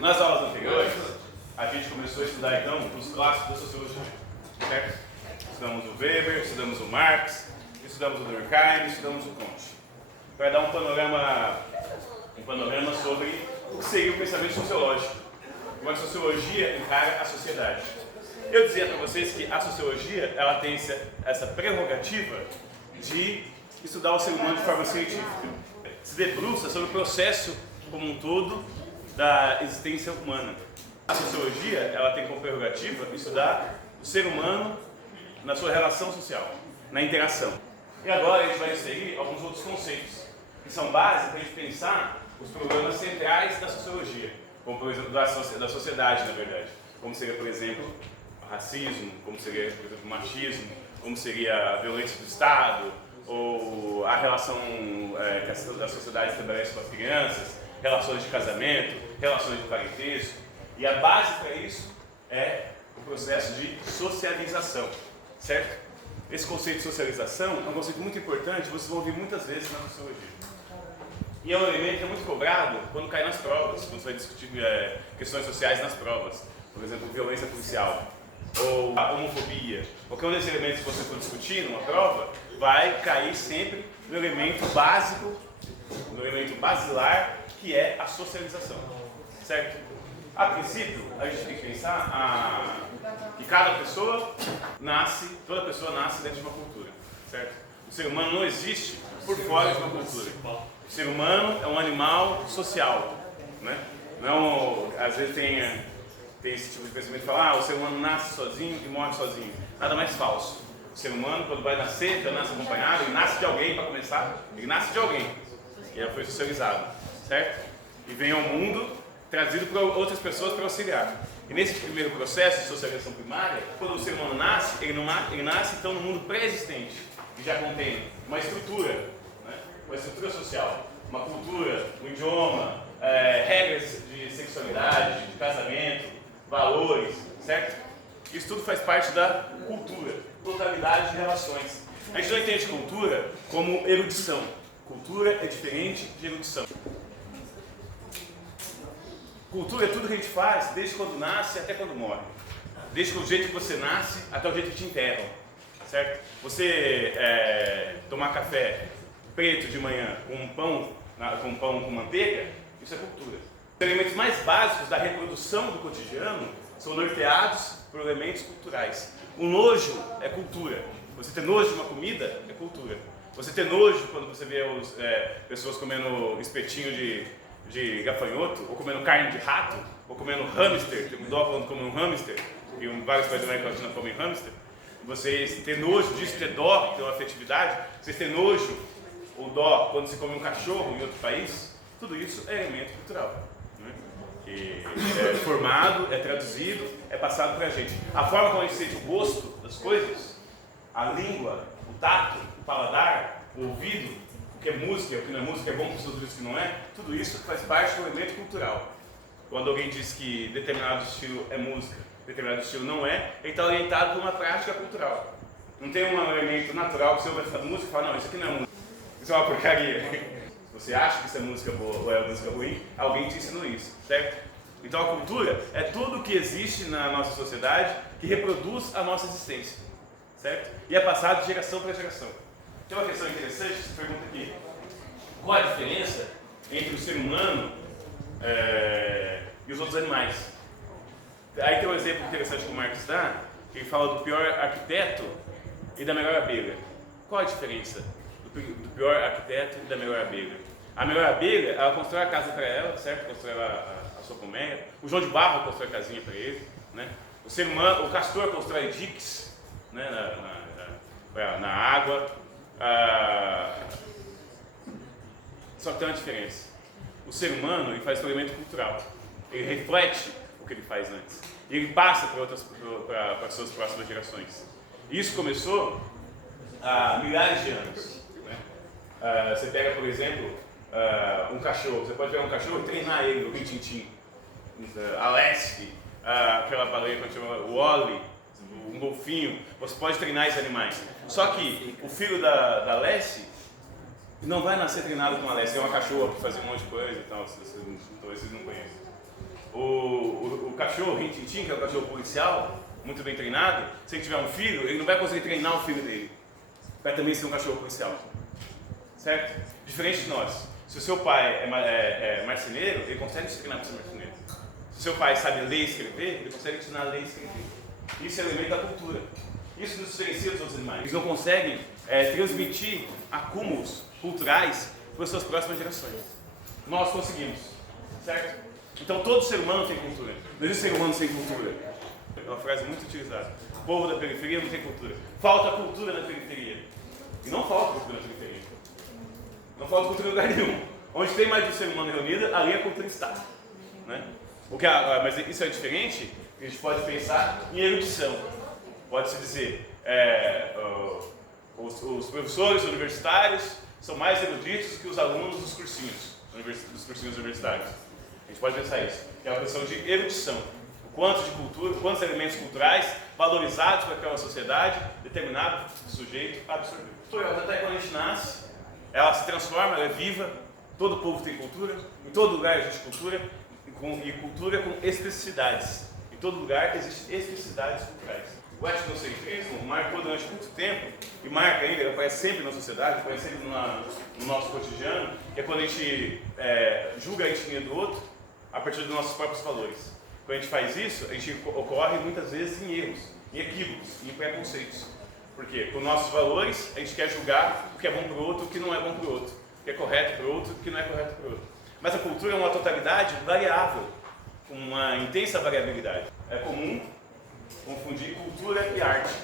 Nas aulas anteriores, a gente começou a estudar então os clássicos da sociologia, certo? Estudamos o Weber, estudamos o Marx, estudamos o Durkheim, estudamos o Comte. Para dar um panorama sobre o que seria o pensamento sociológico, como a sociologia encara a sociedade. Eu dizia para vocês que a sociologia ela tem essa prerrogativa de estudar o ser humano de forma científica. Se debruça sobre o processo como um todo da existência humana. A sociologia ela tem como prerrogativa estudar o ser humano na sua relação social, na interação. E agora a gente vai inserir alguns outros conceitos que são básicos para a gente pensar os problemas centrais da sociologia, como por exemplo da sociedade, na verdade, como seria, por exemplo, o racismo, como seria, por exemplo, o machismo, como seria a violência do Estado, ou a relação que a sociedade estabelece com as crianças, relações de casamento, relações de parentesco. E a base para isso é o processo de socialização, certo? Esse conceito de socialização é um conceito muito importante, vocês vão ouvir muitas vezes na sociologia. E é um elemento que é muito cobrado quando cai nas provas, quando você vai discutir questões sociais nas provas. Por exemplo, violência policial, ou a homofobia. Qualquer um desses elementos que você for discutir numa prova, vai cair sempre no elemento básico, no elemento basilar, que é a socialização, certo? A princípio, a gente tem que pensar que cada pessoa toda pessoa nasce dentro de uma cultura, certo? O ser humano não existe por fora de uma cultura. O ser humano é um animal social, né? Não, às vezes tem esse tipo de pensamento que fala, o ser humano nasce sozinho e morre sozinho. Nada mais falso. O ser humano, quando vai nascer, já nasce acompanhado, ele nasce de alguém para começar, ele nasce de alguém. E já foi socializado, certo? E vem ao mundo trazido por outras pessoas para auxiliar. E nesse primeiro processo de socialização primária, quando o ser humano nasce, ele nasce então no mundo pré-existente, que já contém uma estrutura, né? Uma estrutura social, uma cultura, um idioma, regras de sexualidade, de casamento, valores, certo? Isso tudo faz parte da cultura, totalidade de relações. A gente não entende cultura como erudição. Cultura é diferente de erudição. Cultura é tudo que a gente faz, desde quando nasce até quando morre. Desde o jeito que você nasce até o jeito que te enterram, certo? Você tomar café preto de manhã com pão com manteiga, isso é cultura. Os elementos mais básicos da reprodução do cotidiano são norteados por elementos culturais. O nojo é cultura. Você ter nojo de uma comida é cultura. Você ter nojo quando você vê pessoas comendo espetinho de gafanhoto, ou comendo carne de rato, ou comendo hamster, tem dó quando comem um hamster, e vários países da América Latina comem hamster. Vocês ter nojo disso, ter dó, ter uma afetividade, vocês ter nojo ou dó quando se come um cachorro em outro país, tudo isso é elemento cultural, né? Que é formado, é traduzido, é passado para a gente. A forma como a gente sente o gosto das coisas, a língua, o tato, o paladar, o ouvido, o que é música, o que não é música, é bom para os outros, o que não é, tudo isso faz parte do elemento cultural. Quando alguém diz que determinado estilo é música, determinado estilo não é, ele está orientado por uma prática cultural. Não tem um elemento natural que você ouve essa música e fala, não, isso aqui não é música, isso é uma porcaria. Se você acha que isso é música boa ou é música ruim, alguém te ensinou isso, certo? Então a cultura é tudo o que existe na nossa sociedade que reproduz a nossa existência, certo? E é passado de geração para geração. Tem uma questão interessante que se pergunta aqui. Qual a diferença entre o ser humano e os outros animais? Aí tem um exemplo interessante que o Marx dá, que ele fala do pior arquiteto e da melhor abelha. Qual a diferença do pior arquiteto e da melhor abelha? A melhor abelha, ela constrói a casa para ela, certo? Constrói a sua colmeia. O João de Barro constrói a casinha para ele, né? O ser humano, o castor constrói diques, né? na água. Só que tem uma diferença. O ser humano ele faz elemento cultural. Ele reflete o que ele faz antes. E ele passa para as suas próximas gerações. Isso começou há milhares de anos, né? Você pega, por exemplo, um cachorro. Você pode pegar um cachorro e treinar ele, o Rin-Tin-Tin, a Lassie, aquela baleia que chama o Wally, um golfinho. Você pode treinar esses animais. Só que o filho da Lassie não vai nascer treinado com a Lassie. É uma cachorra para fazer um monte de coisa e tal. Talvez vocês não conheçam. cachorro, rin-tin-tin, que é o cachorro policial, muito bem treinado, se ele tiver um filho, ele não vai conseguir treinar o filho dele para também ser um cachorro policial. Certo? Diferente de nós. Se o seu pai é marceneiro, ele consegue te treinar para ser marceneiro. Se o seu pai sabe ler e escrever, ele consegue te ensinar a ler e escrever. Isso é elemento da cultura. Isso nos diferencia dos outros animais. Eles não conseguem transmitir acúmulos culturais para as suas próximas gerações. Nós conseguimos. Certo? Então todo ser humano tem cultura. Não existe ser humano sem cultura. É uma frase muito utilizada. O povo da periferia não tem cultura. Falta cultura na periferia. E não falta cultura na periferia. Não falta cultura em lugar nenhum. Onde tem mais de um ser humano reunido, ali a cultura está. Né? Mas isso é diferente, a gente pode pensar em erudição. Pode-se dizer, os professores universitários são mais eruditos que os alunos dos cursinhos universitários. A gente pode pensar isso, que é uma questão de erudição. O quanto de cultura, quantos elementos culturais valorizados por aquela sociedade, determinado sujeito absorveu. Até quando a gente nasce, ela se transforma, ela é viva, todo povo tem cultura, em todo lugar existe cultura, e cultura com especificidades. Em todo lugar existem especificidades culturais. O etnocentrismo marcou durante muito tempo, e marca ainda, ele aparece sempre na sociedade, aparece sempre no nosso cotidiano, que é quando a gente julga a etnia do outro a partir dos nossos próprios valores. Quando a gente faz isso, a gente ocorre muitas vezes em erros, em equívocos, em preconceitos. Por quê? Com nossos valores, a gente quer julgar o que é bom para o outro, o que não é bom para o outro, o que é correto para o outro, o que não é correto para o outro. Mas a cultura é uma totalidade variável, com uma intensa variabilidade. É comum confundir cultura e arte.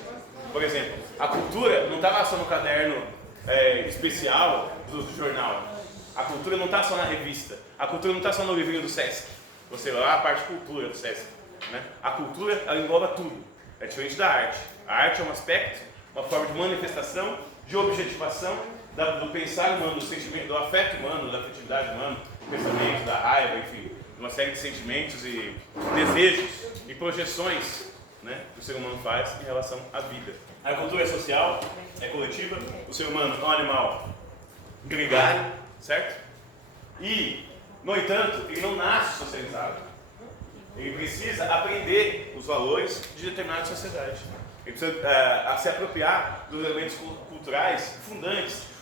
Por exemplo, a cultura não está lá só no caderno especial do jornal. A cultura não está só na revista. A cultura não está só no livrinho do Sesc. Você vai lá a parte cultura do Sesc. Né? A cultura, ela engloba tudo. É diferente da arte. A arte é um aspecto, uma forma de manifestação, de objetivação do pensar humano, do sentimento, do afeto humano, da afetividade humana, do pensamento, da raiva, enfim, uma série de sentimentos e desejos e projeções, né, que o ser humano faz em relação à vida. A cultura é social, é coletiva, o ser humano é um animal gregário, certo? E, no entanto, ele não nasce socializado. Ele precisa aprender os valores de determinada sociedade. Ele precisa se apropriar dos elementos culturais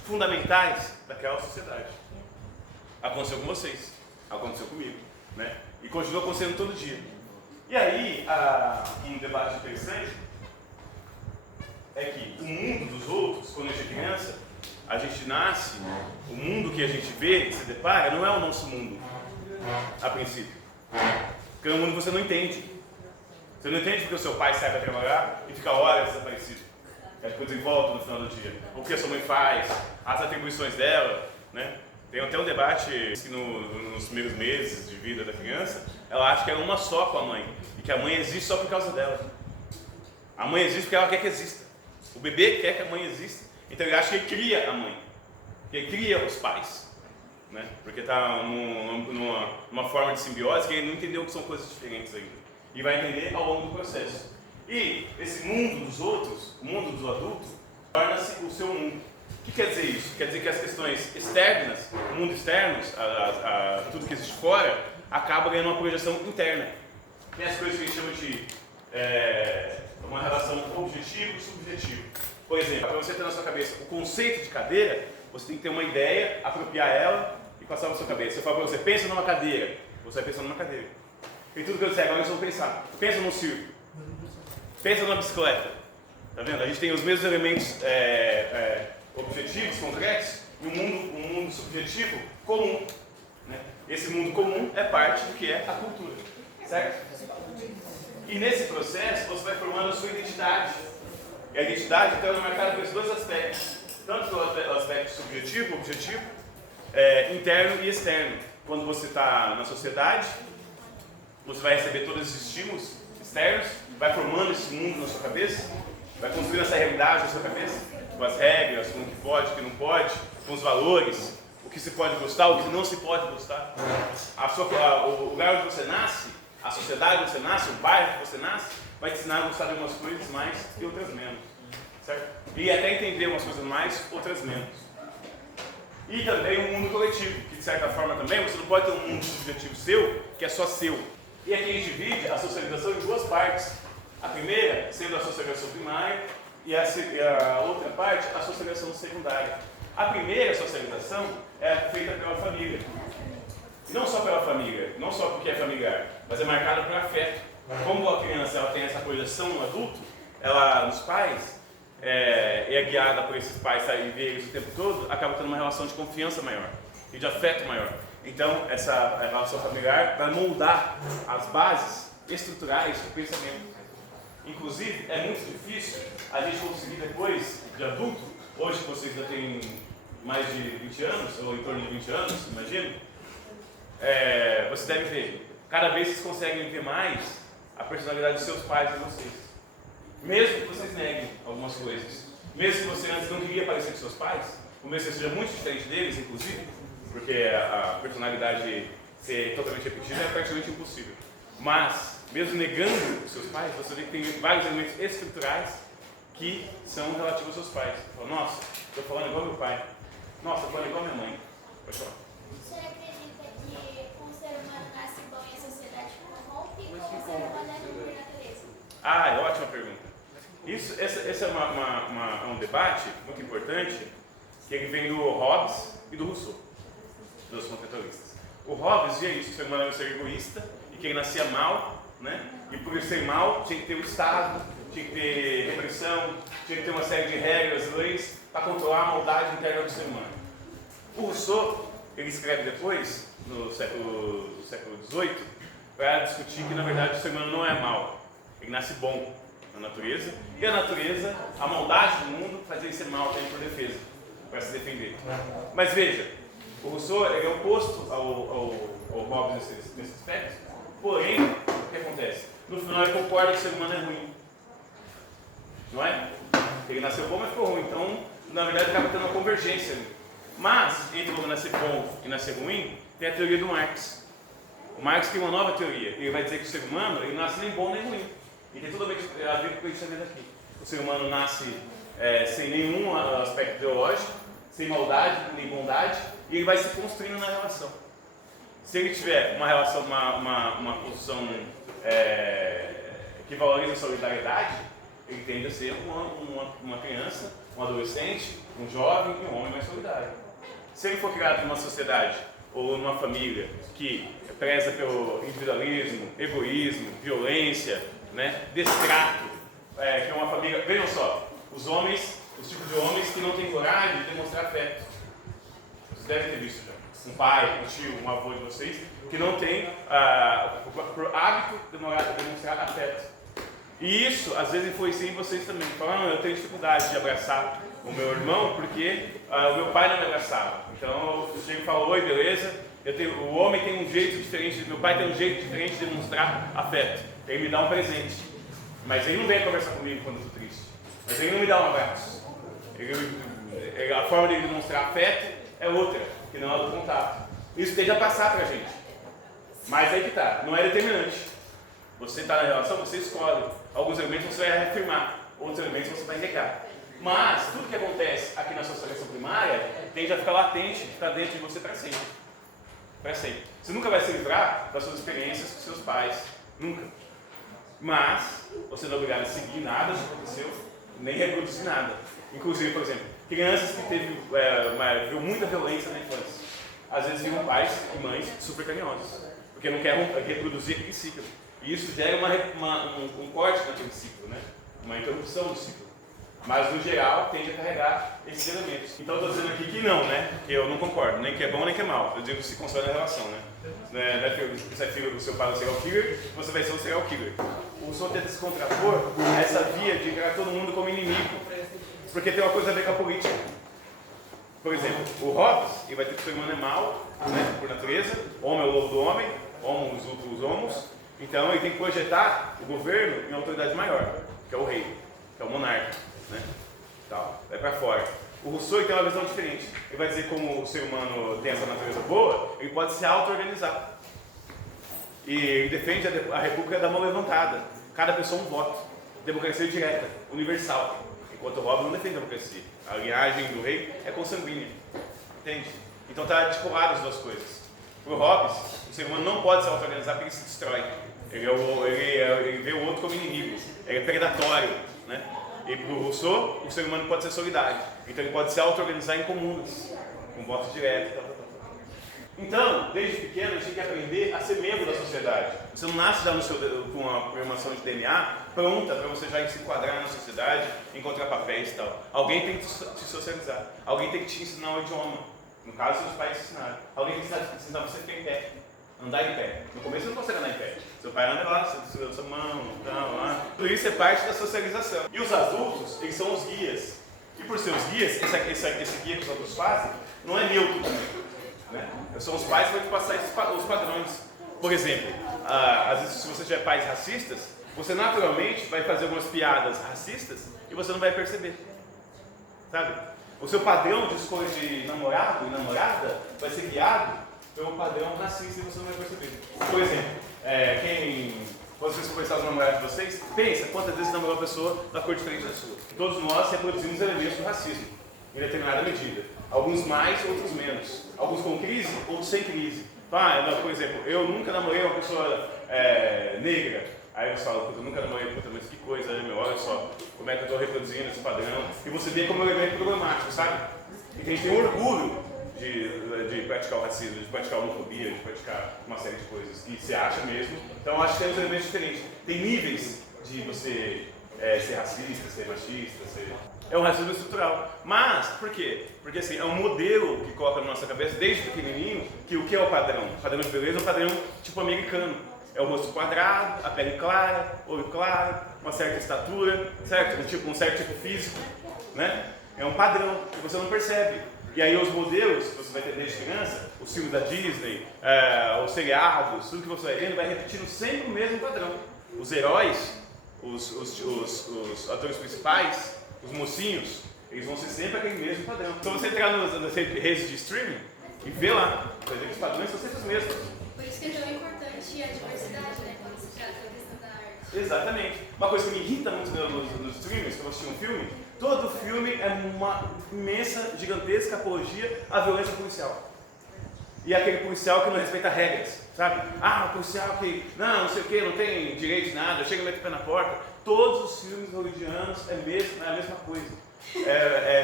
fundamentais daquela sociedade. Aconteceu com vocês, aconteceu comigo, né? E continua acontecendo todo dia. E aí, um debate interessante é que o mundo dos outros, quando a gente é criança, a gente nasce, o mundo que a gente vê, que se depara, não é o nosso mundo, a princípio. Porque é um mundo que você não entende. Você não entende porque o seu pai sai para trabalhar e fica horas desaparecido. E depois ele volta no final do dia. Ou o que a sua mãe faz, as atribuições dela, né? Tem até um debate que nos primeiros meses de vida da criança, ela acha que é uma só com a mãe. E que a mãe existe só por causa dela. A mãe existe porque ela quer que exista. O bebê quer que a mãe exista. Então ele acha que ele cria a mãe. Que ele cria os pais. Né? Porque está numa forma de simbiose que ele não entendeu que são coisas diferentes ainda. E vai entender ao longo do processo. E esse mundo dos outros, o mundo dos adultos, torna-se o seu mundo. O que quer dizer isso? Quer dizer que as questões externas, o mundo externo, tudo que existe fora, acaba ganhando uma projeção interna. Tem as coisas que a gente chama de uma relação objetivo e subjetivo. Por exemplo, para você ter na sua cabeça o conceito de cadeira, você tem que ter uma ideia, apropriar ela e passar na sua cabeça. Eu falo para você, pensa numa cadeira, você vai pensar numa cadeira. E tudo que eu disser agora, vocês vão pensar. Pensa num circo. Pensa numa bicicleta. Tá vendo? A gente tem os mesmos elementos objetivos, concretos, e um mundo subjetivo comum. Né? Esse mundo comum é parte do que é a cultura. Certo? E nesse processo, você vai formando a sua identidade. E a identidade, então, é marcada por esses dois aspectos. Tanto pelo aspecto subjetivo, objetivo, interno e externo. Quando você está na sociedade, você vai receber todos esses estímulos externos, vai formando esse mundo na sua cabeça, vai construindo essa realidade na sua cabeça, com as regras, com o que pode, o que não pode, com os valores, o que se pode gostar, o que não se pode gostar. O lugar onde você nasce, a sociedade onde você nasce, o bairro que você nasce, vai te ensinar a gostar de algumas coisas mais e outras menos. Certo? E até entender umas coisas mais, outras menos. E também um mundo coletivo, que de certa forma também, você não pode ter um mundo subjetivo seu, que é só seu. E aqui a gente divide a socialização em duas partes. A primeira sendo a socialização primária e a outra parte a socialização secundária. A primeira socialização é feita pela família. E não só pela família, não só porque é familiar, mas é marcada por afeto. Como a criança ela tem essa projeção no adulto, ela, nos pais, é guiada por esses pais e vê eles o tempo todo, acaba tendo uma relação de confiança maior e de afeto maior. Então, essa relação familiar vai moldar as bases estruturais do pensamento. Inclusive, é muito difícil a gente conseguir depois de adulto, hoje que vocês já têm mais de 20 anos, ou em torno de 20 anos, imagino, vocês devem ver, cada vez vocês conseguem ver mais a personalidade dos seus pais e de vocês. Mesmo que vocês neguem algumas coisas, mesmo que você antes não queria parecer com seus pais, ou mesmo que você seja muito diferente deles, inclusive, porque a personalidade ser totalmente repetida é praticamente impossível. Mas, mesmo negando os seus pais, você vê que tem vários elementos estruturais que são relativos aos seus pais. Você fala, nossa, estou falando igual meu pai. Nossa, estou falando igual minha mãe. Pode falar. Você acredita que um ser humano nasce bom e a sociedade corrompe, ou um ser humano é bom por natureza? Ah, ótima pergunta. Esse é um debate muito importante, que ele vem do Hobbes e do Rousseau, dos fundamentalistas. O Hobbes via isso, que o ser humano era um ser egoísta, e que ele nascia mal, né? E por ele ser mal, tinha que ter o Estado, tinha que ter repressão, tinha que ter uma série de regras, leis, para controlar a maldade interna do ser humano. O Rousseau, ele escreve depois, no século XVIII, para discutir que, na verdade, o ser humano não é mau, ele nasce bom na natureza, e a natureza, a maldade do mundo, faz ele ser mal também por defesa, para se defender. Mas veja, o Rousseau é oposto ao Hobbes nesse aspecto, porém, o que acontece? No final ele concorda que o ser humano é ruim, não é? Ele nasceu bom, mas ficou ruim, então, na verdade, acaba tendo uma convergência ali. Mas, entre o nascer bom e nascer ruim, tem a teoria do Marx. O Marx tem uma nova teoria, ele vai dizer que o ser humano, ele nasce nem bom nem ruim. E tem tudo a ver com o que a gente está vendo aqui. O ser humano nasce sem nenhum aspecto ideológico, sem maldade nem bondade, e ele vai se construindo na relação. Se ele tiver uma relação, uma posição que valoriza a solidariedade, ele tende a ser uma criança, um adolescente, um jovem e um homem mais solidário. Se ele for criado numa sociedade ou numa família que preza pelo individualismo, egoísmo, violência, né, destrato, que é uma família... Vejam só, os tipos de homens que não têm coragem de demonstrar afeto. Vocês devem ter visto já. Um pai, um tio, um avô de vocês, que não tem por hábito de demonstrar afeto. E isso, às vezes, influencia em vocês também. Falam, eu tenho dificuldade de abraçar o meu irmão porque o meu pai não me abraçava. Então, eu chego e falo, oi, beleza? O homem tem um jeito diferente, meu pai tem um jeito diferente de demonstrar afeto. Ele me dá um presente. Mas ele não vem conversar comigo quando eu estou triste. Mas ele não me dá um abraço. A forma de demonstrar afeto é outra, que não é do contato. Isso tende a passar para a gente. Mas aí que tá, não é determinante. Você está na relação, você escolhe. Alguns elementos você vai reafirmar, outros elementos você vai negar. Mas tudo que acontece aqui na sua seleção primária tende a ficar latente, ficar dentro de você para sempre. Para sempre. Você nunca vai se livrar das suas experiências com seus pais. Nunca. Mas você não é obrigado a seguir nada do que aconteceu, nem reproduzir nada. Inclusive, por exemplo, crianças que viu muita violência na infância. Às vezes viram pais e mães super carinhosos, porque não querem reproduzir aquele ciclo. E isso gera um corte naquele ciclo, né? Uma interrupção do ciclo. Mas, no geral, tende a carregar esses elementos. Então, estou dizendo aqui que não, né? Que eu não concordo, nem que é bom nem que é mal. Eu digo que se constrói na relação, né? Não é você é filho do seu pai, o serial killer, você vai ser um serial killer. O Rousseau tenta se contrapor a essa via de encarar todo mundo como inimigo. Porque tem uma coisa a ver com a política. Por exemplo, o Hobbes, ele vai ter que o ser humano é mau, né? Por natureza. Homem é o lobo do homem, homos os homos. Então, ele tem que projetar o governo em uma autoridade maior, que é o rei, que é o monarca. Né? Tal, vai para fora. O Rousseau tem uma visão diferente. Ele vai dizer como o ser humano tem essa natureza boa, ele pode se auto-organizar. E ele defende a república da mão levantada. Cada pessoa um voto. Democracia direta, universal. Enquanto o Hobbes não defende a democracia. A linhagem do rei é consanguínea. Entende? Então está descolado as duas coisas. Para o Hobbes, o ser humano não pode se auto-organizar porque ele se destrói. Ele vê o outro como inimigo, ele é predatório, né? E para o Rousseau, o ser humano pode ser solidário, então ele pode se auto-organizar em comunas, com voto direto, tal. Então, desde pequeno, a gente tem que aprender a ser membro da sociedade. Você não nasce já com uma programação de DNA pronta para você já se enquadrar na sociedade, encontrar papéis e tal. Alguém tem que te socializar, alguém tem que te ensinar o idioma. No caso, seus pais te ensinaram. Alguém tem que ensinar você a ficar em pé, andar em pé. No começo você não consegue andar em pé. Seu pai anda lá, você segura sua mão, tal, lá. Tudo isso é parte da socialização. E os adultos, eles são os guias. E por ser os guias, esse guia que os adultos fazem, não é neutro também. Né? São os pais que vão te passar os padrões. Por exemplo, às vezes se você tiver pais racistas, você naturalmente vai fazer algumas piadas racistas e você não vai perceber. Sabe? O seu padrão de escolha de namorado e namorada vai ser guiado pelo padrão racista e você não vai perceber. Por exemplo, quando vocês conversar com os namorados de vocês, pensa quantas vezes namorou uma pessoa da cor diferente da sua. Todos nós reproduzimos elementos do racismo, em determinada medida. Alguns mais, outros menos. Alguns com crise, outros sem crise. Por exemplo, eu nunca namorei uma pessoa negra. Aí você fala, eu nunca namorei, mas que coisa, né, meu? Olha só, como é que eu estou reproduzindo esse padrão. E você vê como é problemático, sabe? E a gente tem orgulho de praticar o racismo, de praticar a homofobia, de praticar uma série de coisas. E você acha mesmo. Então eu acho que tem uns elementos diferentes. Tem níveis de você ser racista, ser machista, É um racismo estrutural. Mas, por quê? Porque assim, é um modelo que coloca na nossa cabeça, desde pequenininho, que o que é o padrão? O padrão de beleza é um padrão tipo americano. É o rosto quadrado, a pele clara, olho claro, uma certa estatura, certo? Um certo tipo físico, né? É um padrão que você não percebe. E aí os modelos que você vai ter desde criança, os filmes da Disney, os seriados, tudo que você vai vendo, vai repetindo sempre o mesmo padrão. Os heróis, os atores principais, os mocinhos, eles vão ser sempre aquele mesmo padrão. Então você entrar nas redes de streaming e ver lá, vai ver que os padrões são sempre os mesmos. Por isso que é tão importante a diversidade, né, quando se trata da questão da arte. Exatamente. Uma coisa que me irrita muito nos streamers, quando eu assisti um filme, todo filme é uma imensa, gigantesca apologia à violência policial. E aquele policial que não respeita regras, sabe? O policial que, não sei o que, não tem direito de nada, chega e mete o pé na porta. Todos os filmes hollywoodianos é a mesma coisa.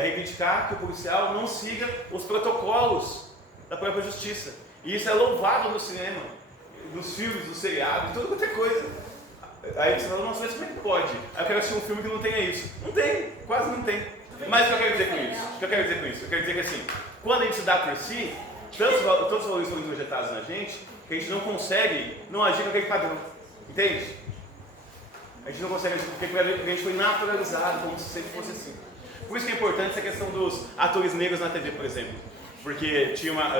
Reivindicar que o policial não siga os protocolos da própria justiça. E isso é louvado no cinema, nos filmes, nos seriados, tudo quanto é coisa. Aí você fala, nossa, mas como é que pode? Aí eu quero assistir um filme que não tenha isso. Não tem, quase não tem. Mas o que eu quero dizer com isso? Eu quero dizer que assim, quando a gente se dá por si, todos os valores são introjetados na gente, que a gente não consegue não agir com aquele padrão. Entende? A gente não consegue agir porque a gente foi naturalizado como se sempre fosse assim. Por isso que é importante essa questão dos atores negros na TV, por exemplo. Porque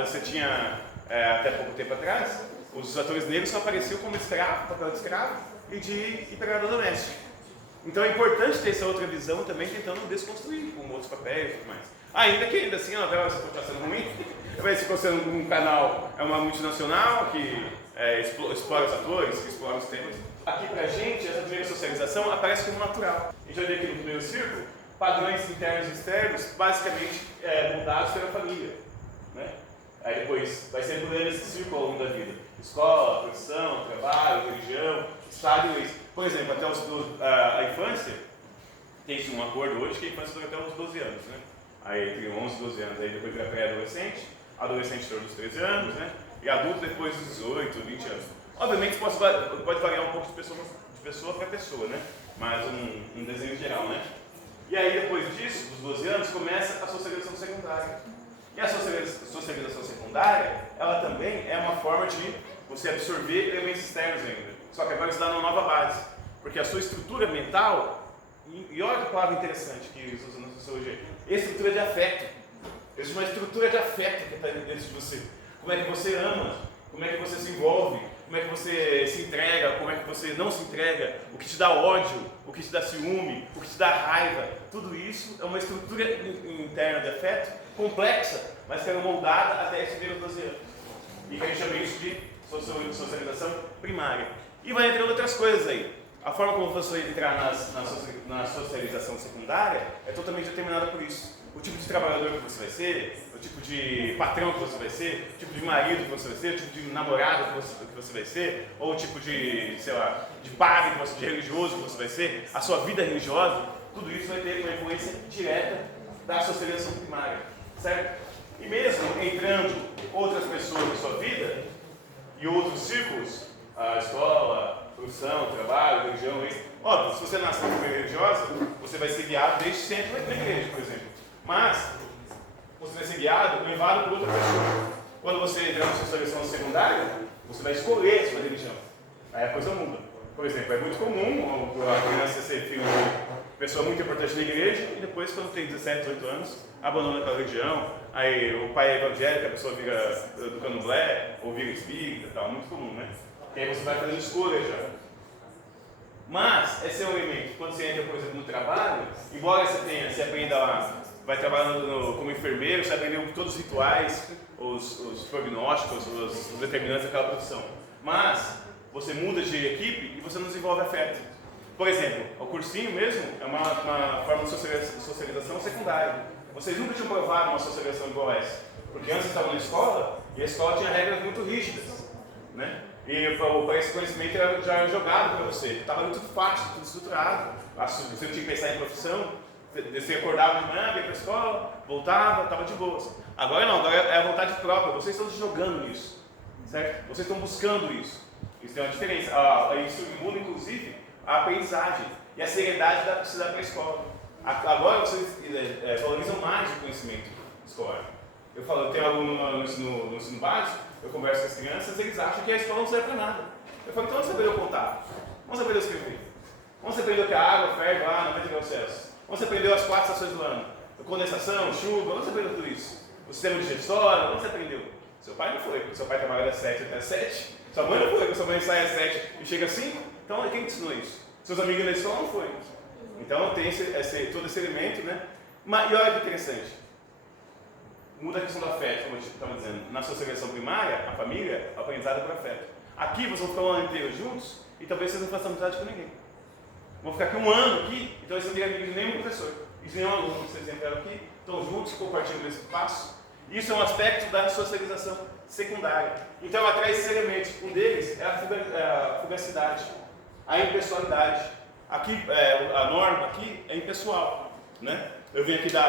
você tinha, até pouco tempo atrás, os atores negros só apareciam como escravo, papel de escravo e de empregador doméstico. Então é importante ter essa outra visão também, tentando desconstruir com outros papéis e tudo mais. Ainda assim, a novela está sendo ruim, vai se considerando um canal, é uma multinacional que explora os atores, que explora os temas. Aqui pra gente, essa primeira socialização aparece como natural. A gente vai ver aqui no primeiro círculo, padrões internos e externos, basicamente moldados pela família. Né? Aí depois vai sempre mudando esse círculo ao longo da vida. Escola, profissão, trabalho, religião, estado e leis. Por exemplo, até a infância, tem um acordo hoje que a infância dura até os 12 anos. Né? Aí entre 11 e 12 anos, aí depois vira pré-adolescente, adolescente em torno dos 13 anos, né? E adulto depois dos 18, 20 anos. Obviamente pode variar um pouco de pessoa para pessoa, né? Mas um desenho geral, né? E aí depois disso, dos 12 anos, começa a socialização secundária. E a socialização secundária, ela também é uma forma de você absorver elementos externos ainda. Só que agora isso dá uma nova base. Porque a sua estrutura mental, e olha que palavra interessante que eles usam na sociologia, estrutura de afeto. Existe uma estrutura de afeto que está dentro de você. Como é que você ama, como é que você se envolve, como é que você se entrega, como é que você não se entrega, o que te dá ódio, o que te dá ciúme, o que te dá raiva. Tudo isso é uma estrutura interna de afeto complexa, mas que é moldada até esse primeiro 12 anos. E que a gente chama isso de socialização primária. E vai entrando outras coisas aí. A forma como você entrar na socialização secundária é totalmente determinada por isso. O tipo de trabalhador que você vai ser, o tipo de patrão que você vai ser, o tipo de marido que você vai ser, o tipo de namorado que você vai ser, ou o tipo de, sei lá, de padre, de religioso que você vai ser, a sua vida religiosa, tudo isso vai ter uma influência direta da socialização primária, certo? E mesmo entrando outras pessoas na sua vida, e outros círculos, a escola, profissão, trabalho, religião, isso. Óbvio, se você nasce numa família religiosa, você vai ser guiado desde sempre na igreja, por exemplo. Mas, você vai ser guiado, levado por outra pessoa. Quando você entra na socialização secundária, você vai escolher a sua religião. Aí a coisa muda. Por exemplo, é muito comum a criança ser filho de pessoa muito importante na igreja e depois, quando tem 17, 18 anos, abandona aquela religião. Aí o pai é evangélico, a pessoa vira do candomblé ou vira espírita e tal. Muito comum, né? E aí você vai fazendo escolha já. Mas, esse é um elemento. Quando você entra, por exemplo, no trabalho, embora você aprenda lá, vai trabalhando como enfermeiro, você aprendeu todos os rituais, os prognósticos, os determinantes daquela profissão. Mas, você muda de equipe e você não desenvolve afeto. Por exemplo, o cursinho mesmo é uma forma de socialização secundária. Vocês nunca tinham provado uma socialização igual essa. Porque antes estavam na escola e a escola tinha regras muito rígidas, né? E esse conhecimento já era jogado para você. Estava muito fácil, tudo estruturado. Você não tinha que pensar em profissão. Você acordava de manhã, ia para a escola, voltava, estava de boas. Agora não, agora é a vontade própria. Vocês estão se jogando nisso, certo? Vocês estão buscando isso. Isso tem uma diferença. Isso muda, inclusive, a aprendizagem e a seriedade da precisar para a escola. Agora vocês valorizam mais o conhecimento escolar. Eu tenho aluno no ensino básico, eu converso com as crianças, eles acham que a escola não serve para nada. Eu falo, então onde você aprendeu a contar? Onde você aprendeu a escrever? Onde você aprendeu que a água ferve lá 90 graus Celsius? Onde você aprendeu as 4 estações do ano? Condensação, chuva, onde você aprendeu tudo isso? O sistema digestório, onde você aprendeu? Seu pai não foi, porque seu pai trabalha das 7 até as 7. Sua mãe não foi, porque sua mãe sai às 7 e chega às 5. Então quem te ensinou isso? Seus amigos na escola não foi. Então tem todo esse elemento, né? E olha que interessante. Muda a questão do afeto, como eu estava dizendo. Na socialização primária, a família é aprendizada por afeto. Aqui vocês vão ficar um ano inteiro juntos e talvez vocês não façam amizade com ninguém. Vão ficar aqui um ano aqui, então vocês não têm amigos de nenhum professor e de nenhum aluno. Vocês entraram aqui, estão juntos, compartilham esse espaço. Isso é um aspecto da socialização secundária. Então ela traz esses elementos. Um deles é a fugacidade, a impessoalidade. Aqui, a norma aqui é impessoal, né? Eu vim aqui dar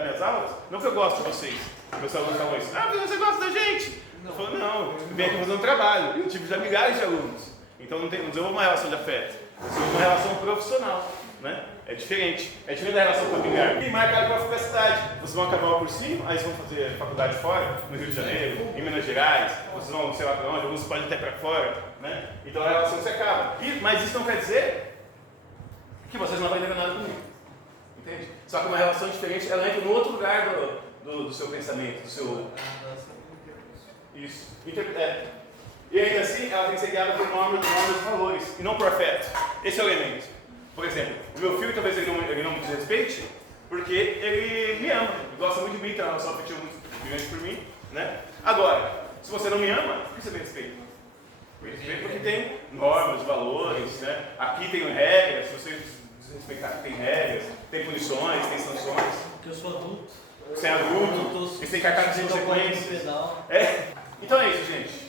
minhas aulas, não que eu gosto de vocês. Meus alunos falam isso. Ah, você gosta da gente? Eu falo, não, eu vim aqui fazer um trabalho. Eu tive já milhares de alunos. Então não desenvolvo uma relação de afeto. Eu desenvolvo uma relação profissional, né? É diferente da relação familiar. E marcado pela fugacidade. Vocês vão acabar o cursinho, aí vocês vão fazer faculdade fora, no Rio de Janeiro, em Minas Gerais, vocês vão sei lá para onde, alguns podem até para fora, né? Então a relação se acaba. Mas isso não quer dizer que vocês não aprendem nada comigo. Entende? Só que uma relação diferente, ela entra no outro lugar do seu pensamento, do seu... Isso. E ainda assim, ela tem que ser guiada por normas e valores, e não por afeto. Esse é o elemento. Por exemplo, o meu filho talvez ele não me desrespeite, porque ele me ama, ele gosta muito de mim, tem uma relação afetiva muito grande por mim, né? Agora, se você não me ama, por que você me respeita? Porque tem normas, valores, né? Aqui tem regras, se você desrespeitar, tem regras, tem punições, tem sanções. Porque eu sou adulto. Você é adulto, você tem que acatar as consequências. Então é isso, gente.